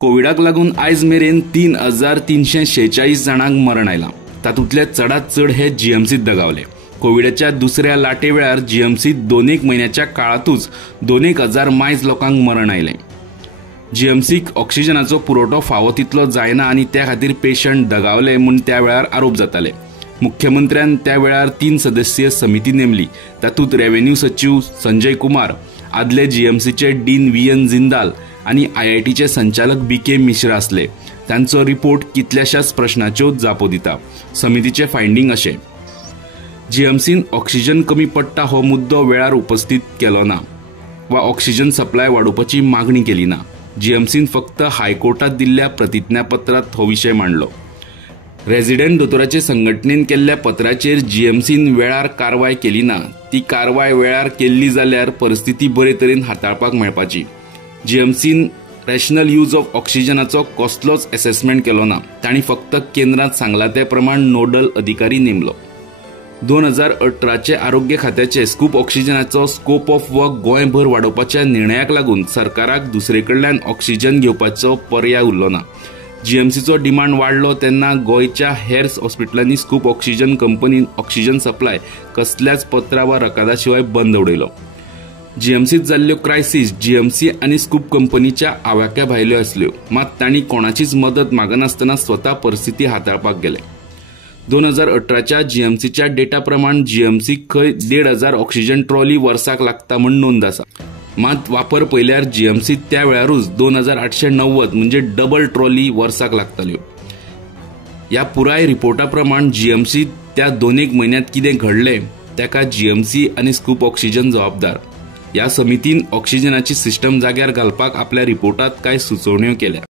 कोविडाक लागून आयज मेरेन 3,346 जाणांक मरण आयलां। तातूंतले चडांत चड हे जीएमसीत दगावले। कोविडाच्या दुसऱ्या लाटे वेळार जीएमसीत 2 म्हयन्याच्या काळातूच 2,000 मायज लोकांक मरण आयले। जीएमसीक ऑक्सिजनाचो पुरवठो फावो तितलो जायना आनी त्या खातीर पेशंट दगावले म्हूण त्या वेळार आरोप जाताले। मुख्यमंत्र्यान त्या वेळार 3 सदस्यीय समिती नेमली। तातूंत रेव्हेन्यू सचिव संजय कुमार, आदले जीएमसीचे डीन व्हीएन जिंदाल आनी आयआयटीचे संचालक बीके मिश्रा आसले। तांचो रिपोर्ट कितल्याशाच प्रश्नाच्यो जापो दिता। समितीचे फायंडींग अशें: जीएमसीन ऑक्सिजन कमी पडटा हो मुद्दो वेळार उपस्थित केलो ना वा ऑक्सिजन सप्लाय वाडोवपाची मागणी केली ना। जीएमसीन फक्त हायकोर्टात दिल्ल्या प्रतिज्ञापत्रांत हो विशय मांडलो। रेजिडेंट दोतोराचे संघटनेन केल्ल्या पत्राचेर जीएमसीन वेळार कारवाय केली ना। ती कारवाय वेळार केल्ली जाल्यार परिस्थिती बरे तरेन हाताळपाक मेळपाची। जीएमसीन रॅशनल यूज ऑफ ऑक्सिजनाचो कसलोच असेसमेंट केलो ना। तांणी फक्त केंद्रांत सांगला ते प्रमाण नोडल अधिकारी नेमलो। 2018चे आरोग्य खात्याचे स्कूप ऑक्सिजनाचो स्कोप ऑफ वर्क गोंयभर वाडोवपाच्या निर्णयाक लागून सरकाराक दुसरेकडल्यान ऑक्सिजन घेवपाचो पर्याय उरलो ना। जीएमसीचो डिमांड वाडलो तेन्ना गोंयच्या हेर हॉस्पिटलांनी स्कूप ऑक्सिजन कंपनीन ऑक्सिजन सप्लाय कसल्याच पत्रा वा रकादा शिवाय बंद उडयलो। जीएमसीत जाल्ल्यो क्रायसिस जीएमसी आनी स्कूप कंपनीच्या आवाक्या भायल्यो आसल्यो, मात तांणी कोणाचीच मदत मागनासतना स्वता परिस्थिती हाताळपाक गेले। 2018च्या जीएमसीच्या डेटा प्रमाण जीएमसीक खंय 1,500 ऑक्सिजन ट्रॉली वर्साक लागता म्हूण नोंद आसा। मात वापर पयल्यार जीएमसीत त्या वेळारूच 2,890 म्हणजे डबल ट्रॉली वर्साक लागताल्यो। ह्या पुराय रिपोर्टा प्रमाण जीएमसीत त्या 2 म्हयन्यांत कितें घडलें ताका जीएमसी आनी स्कूप ऑक्सिजन जबाबदार। ह्या समितीन ऑक्सिजनाची सिस्टम जाग्यार घालपाक आपल्या रिपोर्टांत कांय सुचोवण्यो केल्या।